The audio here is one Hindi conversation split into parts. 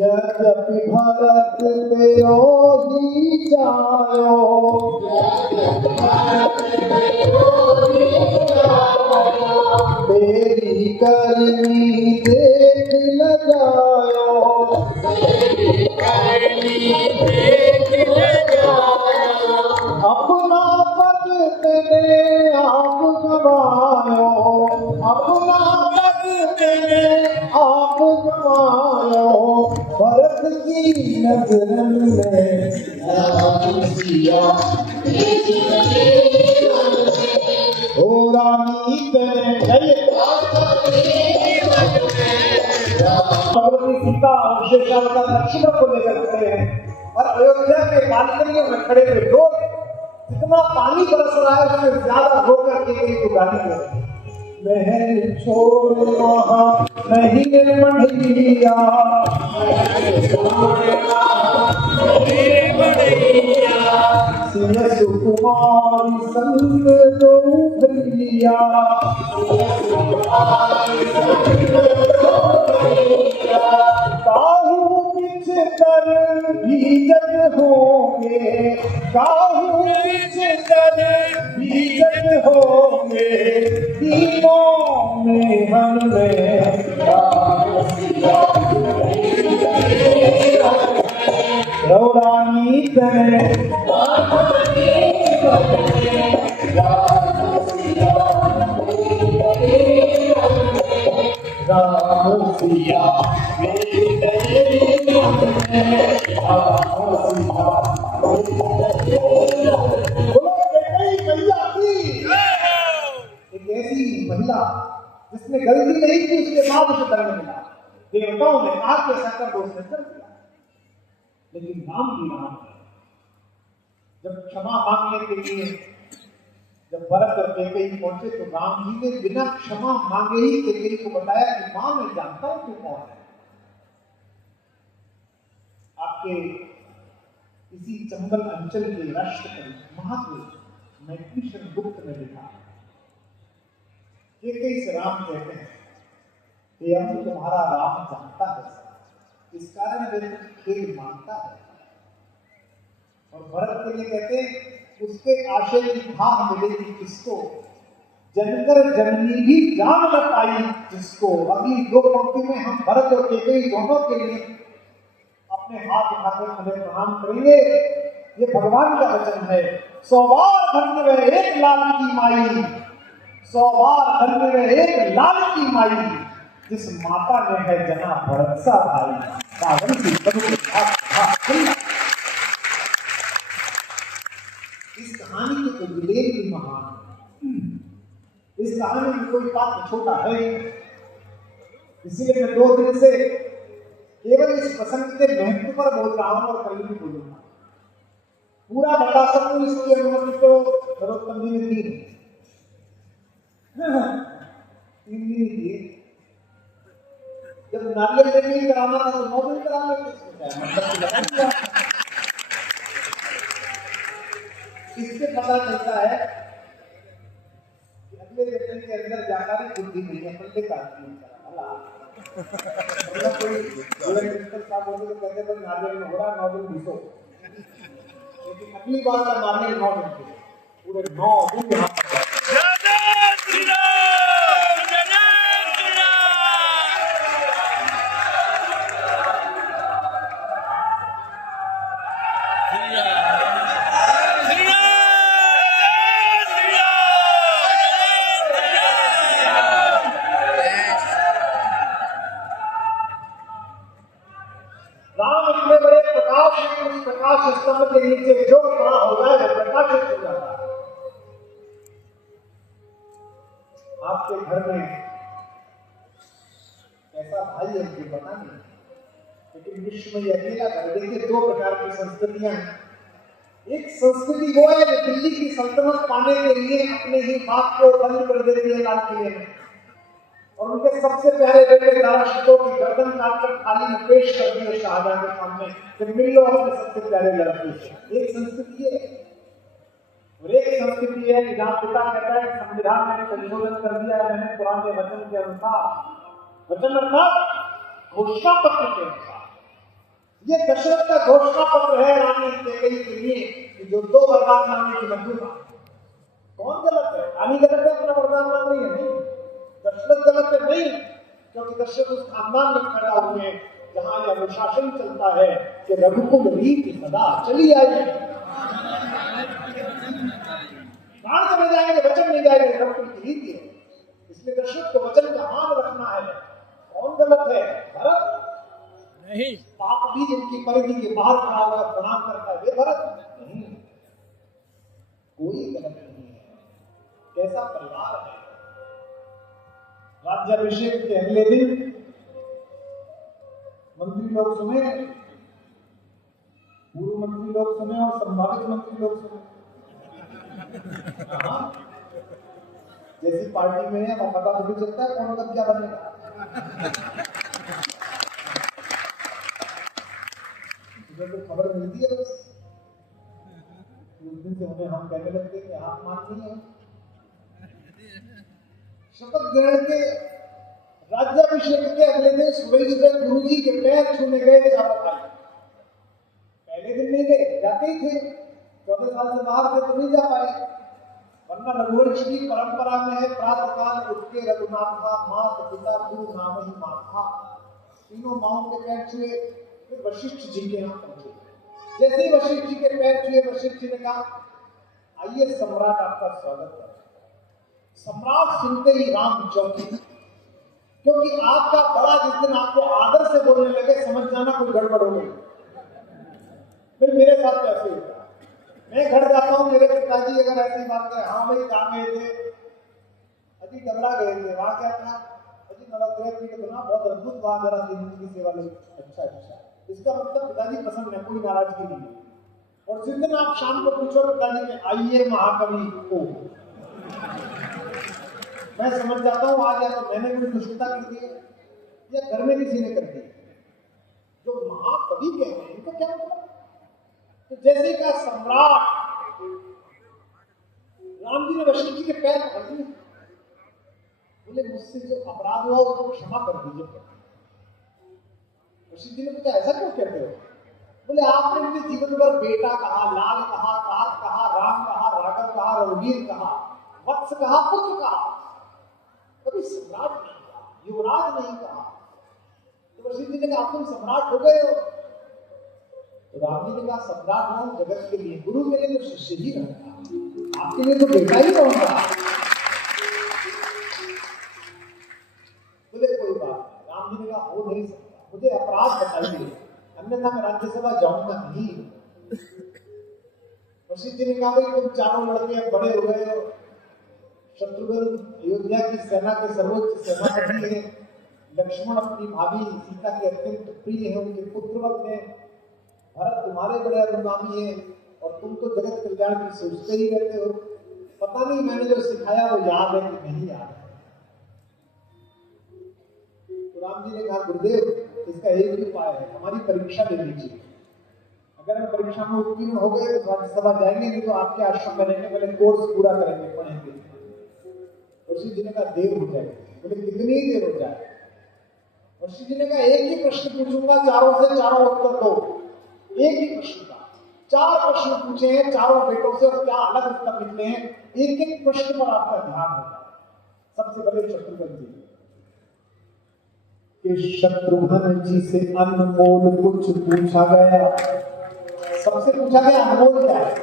यद्यपि भरत तेरो ही जायो, तेरी करनी देख न जायो, अपना पद तेने आप गवायो, अपना पद तेने आप गवायो, भरत की नजरन में ओ रानी तेरे सीता अभिषेक का लक्ष्मण को लेकर खड़े हैं और अयोध्या के बालकनियों में खड़े हुए लोग इतना पानी बरस रहा है उससे ज्यादा रो करके तो गाली कर रहे हैं। महल छोड़ वहाँ नहीं मंडिया, सिय सुकुमारी संग दो भैया, काहू बिछ कर भीजत होंगे, काहू बिछ कर भीजत होंगे, तीनों में हमें रानी तेरे एक ऐसी महिला जिसने गलती नहीं की उसके बाद उसे दंड मिला। देवताओं ने कहा कि ऐसा कर दो, उसने कर दिया, लेकिन नाम भी नाम है। जब क्षमा मांगने के लिए जब भरत और कैकेयी पहुंचे तो राम जी ने बिना क्षमा मांगे ही कैकेयी को बताया कि मां मैं जानता हूं तू कौन है। आपके इसी चंबल अंचल के राष्ट्रपति महादेव मैथिलीशरण गुप्त ने लिखा, कैकेयी से राम कहते हैं कि हम तुम्हारा राम जानता है, इस कारण वे खेल मानता है। और भरत के लिए कहते हैं उसके आशय की भाग मिलेगी किसको, जनकर जननी भी जान न पाई जिसको। अगली दो पंक्ति में हम भरत और कैकेयी दोनों के लिए अपने हाथ उठाकर उन्हें प्रणाम करेंगे। ये भगवान का वचन है, 100 बार धन्य वे एक लाल की माई, 100 बार धन्य वे एक लाल की माई, जिस माता ने है जना भरत सा भाई। सावन की इस कहानी के तो विलेन भी महान है। इस कहानी में कोई पात्र छोटा है, इसीलिए मैं 2 दिन से केवल इस प्रसंग के महत्व पर बोल रहा हूं और कल भी बोलूंगा। पूरा बता सकूं इसकी अनुमति तो सर्वोत्तम जी ने दी, 3 दिन दिए। जब नारियल जमीन कराना था तो 9 दिन करा लेते। इससे पता चलता है कि अगले व्यक्ति के अंदर जाकर बुद्धि नहीं है, पल्ले काटती है। कहते थे नारियल में हो रहा 9 दिन घुसो, लेकिन अगली बार का नारियल 9 दिन थे, पूरे 9 दिन यहाँ प्रकाश स्तंभ के नीचे जो खड़ा हो जाए वो प्रकाशित हो जाता है। आपके घर में ऐसा भाई है मुझे पता नहीं, विश्व में अकेला घर। देखिए, दो प्रकार की संस्कृतियां हैं। एक संस्कृति वो है जो दिल्ली की सल्तनत पाने के लिए अपने ही बाप को बंद कर देती है लाल किले में, और उनके सबसे प्यारे बेटे दाराशिकों की गर्दन काटकर थाली में पेश कर दिए शाहजहां के सामने कि मिल लो अपने सबसे प्यारे लड़के से। एक संस्कृति है। और एक संस्कृति है कि जहां पिता कहता है संविधान में संशोधन कर दिया है मैंने पुराने वचन के अनुसार, वचन अर्थात घोषणा पत्र के अनुसार। ये दशरथ का घोषणा पत्र है रानी कैकेयी के लिए कि जो 2 वरदान मांगने की मंजूर मांगे। कौन गलत है? रानी गलत है अपना वरदान मांग रही है? नहीं। दशरथ गलत है? नहीं, क्योंकि दशरथ उस खानदान में पैदा हुए हैं जहां यह अनुशासन चलता है कि रघुकुल रीति सदा चली आएगी। प्राण चले जाएंगे, वचन नहीं जाएंगे, रघुकुल की रीति है। इसलिए दशरथ को वचन का मान रखना है। कौन गलत है? भरत नहीं। पाप भी जिनकी परिधि के बाहर खड़ा होकर प्रणाम करता है वे भरत नहीं। कोई गलत नहीं है। कैसा परिवार है। राज्याभिषेक के अगले दिन मंत्री लोग सुने, पूर्व मंत्री लोग सुने और संभावित मंत्री लोग सुने। जैसी पार्टी में है वहां पता तो भी चलता है कौन कब क्या बनेगा। तो खबर मिलती है बस, उस दिन से उन्हें हम कहने लगते हैं कि आप मान नहीं है। शपथ ग्रहण के राज्याभिषेक के अगले दिन सुबह गुरु जी के पैर छूने गए चारों भाई। पहले दिन नहीं गए, जाते ही थे। 14 साल से बाहर थे तो नहीं जा पाए, वरना रघुवंश की परंपरा में है प्रातःकाल उठ के रघुनाथा मात पिता गुरु नाम ही माथा। तीनों माओं के पैर छुए, फिर वशिष्ठ जी के यहाँ पहुंचे। जैसे ही वशिष्ठ जी के पैर छुए, वशिष्ठ जी ने कहा आइए सम्राट आपका स्वागत है। सम्राट सुनते ही राम चौंके, क्योंकि आपका बड़ा जिस दिन आपको आदर से बोलने लगे समझ जाना कोई गड़बड़ हो गई। फिर मेरे साथ कैसे होता, मैं घर जाता हूँ, मेरे पिताजी अगर ऐसी बात करें, हाँ भाई कहाँ गए थे? अजी डबरा गए थे। वहां क्या था? अजी नवग्रह पीठ बना, बहुत अद्भुत वहां जरा की सेवा लगी। अच्छा अच्छा, इसका मतलब पिताजी पसंद है, कोई नाराजगी नहीं है। और जिस दिन आप शाम को पूछो पिताजी के आइए महाकवि को, मैं समझ जाता हूँ आ गया तो मैंने कोई दुष्टता कर दी है या घर में किसी ने कर दी। जो महाकवि कहते हैं इनका क्या मतलब? तो जैसे का सम्राट राम जी ने वशिष्ठ जी के पैर पकड़ दिए, बोले मुझसे जो अपराध हुआ उसको क्षमा कर दीजिए। वशिष्ठ जी ने पूछा ऐसा क्यों कहते हो? बोले आपने मुझे जीवन भर बेटा कहा, लाल कहा, तात कहा, राम कहा, राघव कहा, रघुवीर कहा, वत्स कहा, पुत्र कहा, कभी सम्राट नहीं कहा, युवराज नहीं कहा। तो वशिष्ठ जी ने कहा तुम सम्राट हो गए हो। तो राम जी ने कहा सम्राट हूं जगत के लिए, गुरु मेरे लिए शिष्य ही रहता, आपके लिए तो बेटा ही रहूंगा। बोले कोई बात नहीं। राम जी ने कहा हो नहीं सकता, मुझे अपराध बताइए, अन्यथा मैं राज्यसभा जाऊंगा नहीं। वशिष्ठ जी ने कहा भाई तुम चारों लड़के बड़े हो गए हो, शत्रुघ्न अयोध्या की सेना के सर्वोच्च सेनापति है, लक्ष्मण अपनी भाभी सीता के अत्यंत प्रिय है, उनके पुत्रवत है, भरत तुम्हारे बड़े अनुगामी है, और तुम तो जगत कल्याण की सोचते ही रहते हो। पता नहीं मैंने जो सिखाया वो याद है कि नहीं याद है। तो राम जी ने कहा गुरुदेव इसका एक ही उपाय है, हमारी परीक्षा ले लीजिए। अगर हम परीक्षा में उत्तीर्ण हो गए तो राज्यसभा जाएंगे, नहीं तो आपके आश्रम में रहेंगे, पहले कोर्स पूरा करेंगे, पढ़ेंगे। वशिष्ठ जी ने कहा देर हो जाएगी। बोले कितनी देर हो जाए? वशिष्ठ जी ने कहा एक ही प्रश्न पूछूंगा, चारों से चारों उत्तर दो। एक ही प्रश्न का 4 प्रश्न पूछे हैं चारों बेटों से, और क्या अलग उत्तर निकले हैं, एक एक प्रश्न पर आपका ध्यान होगा। सबसे पहले शत्रुघ्न जी कि शत्रुघ्न जी से अनमोल कुछ पूछा गया। सबसे पूछा गया अनमोल क्या है?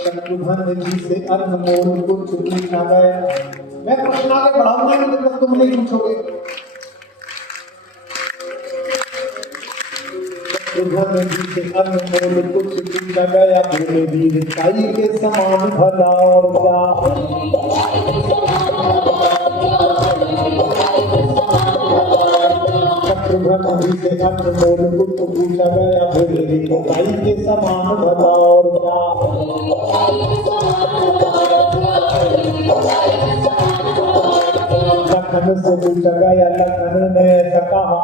शत्रुघ्न जी से अनमोल कुछ पूछा गया। मैं प्रश्न आगे बढ़ाऊंगा नहीं जब तक तुम नहीं पूछोगे। शत्रुघ्न जी से अनमोल कुछ पूछा गया, बोले वीरताई के समान भला और क्या। शत्रुघ्न जी से अनमोल कुछ पूछा गया फिर भाई के समान भला और क्या। लखन से पूछा गया लखन ने ऐसा कहा,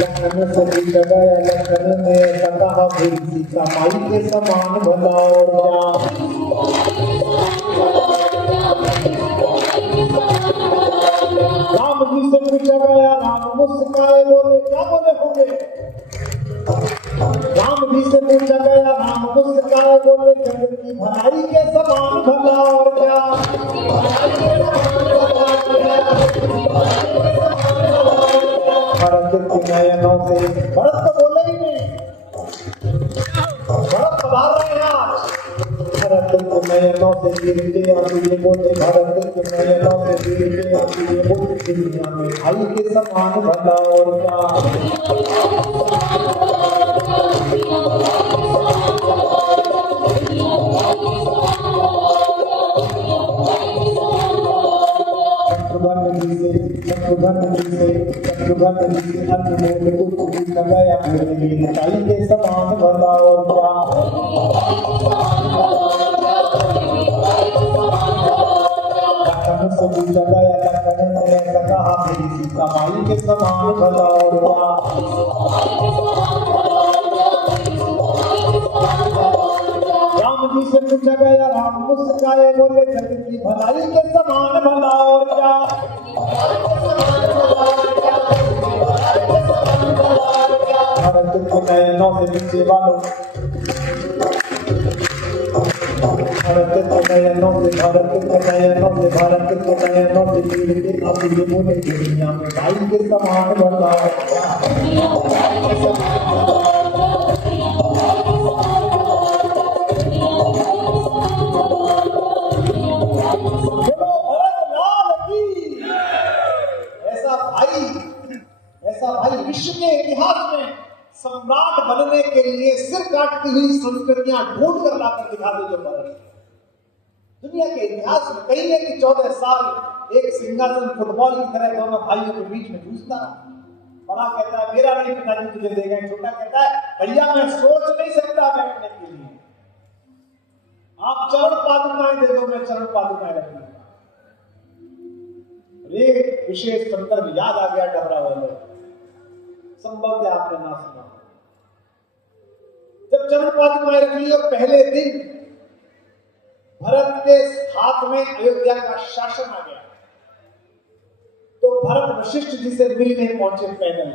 लखन से पूछा गया लखन ने ऐसा कहा फिर सीता माई के समान भला और क्या। राम जी से पूछा गया राम मुस्काए बोले क्या बोले होंगे। राम जी से पूछा गया राम मुस्काए बोले जगत की भलाई के समान भला और क्या। भरत के नयनों से, भरत तो बोले ही नहीं, भरत पधार रहे हैं आज। भरत के नयनों से गिर के आंसू बोले, भरत के नयनों से गिर के आंसू बोले दुनिया में भाई के समान भला और क्या। शत्रुघ्न जी से अनमोल कुछ पूछा गया फिर भाई के समान भला और क्या। लखन से पूछा गया लखन ने ऐसा कहा मेरी सीता माई के समान भला और क्या। राम जी से पूछा गया राम मुस्काए बोले जगत की भलाई के समान भला और क्या। भरत के नयनों से नीचे वालों, भरत के नयनों से, भारत के नयनों से, भारत के नयनों से गिर के अब ये बोले दुनिया में भाई के समान भला और क्या। ऐसा भाई विश्व के इतिहास में सम्राट बनने के लिए सिर काटती हुई संस्कृतियां ढूंढ कर लाकर दिखा दे जो भारत। दुनिया के इतिहास में कहीं है कि 14 साल एक सिंहासन फुटबॉल की तरह दोनों भाइयों के बीच में जूझता। बड़ा कहता है मेरा नहीं पिताजी तुझे देगा, छोटा कहता है भैया मैं सोच नहीं सकता बैठने के लिए, आप चरण पादुकाएं दे दो मैं चरण पादुकाएं रख लूंगा। एक विशेष संदर्भ याद आ गया डबरा वाले, संभव है आपने ना सुना। जब चरण पादुकाएं रख ली और पहले दिन भरत के हाथ में अयोध्या का शासन आ गया, तो भरत वशिष्ठ जी से मिलने पहुंचे पैदल।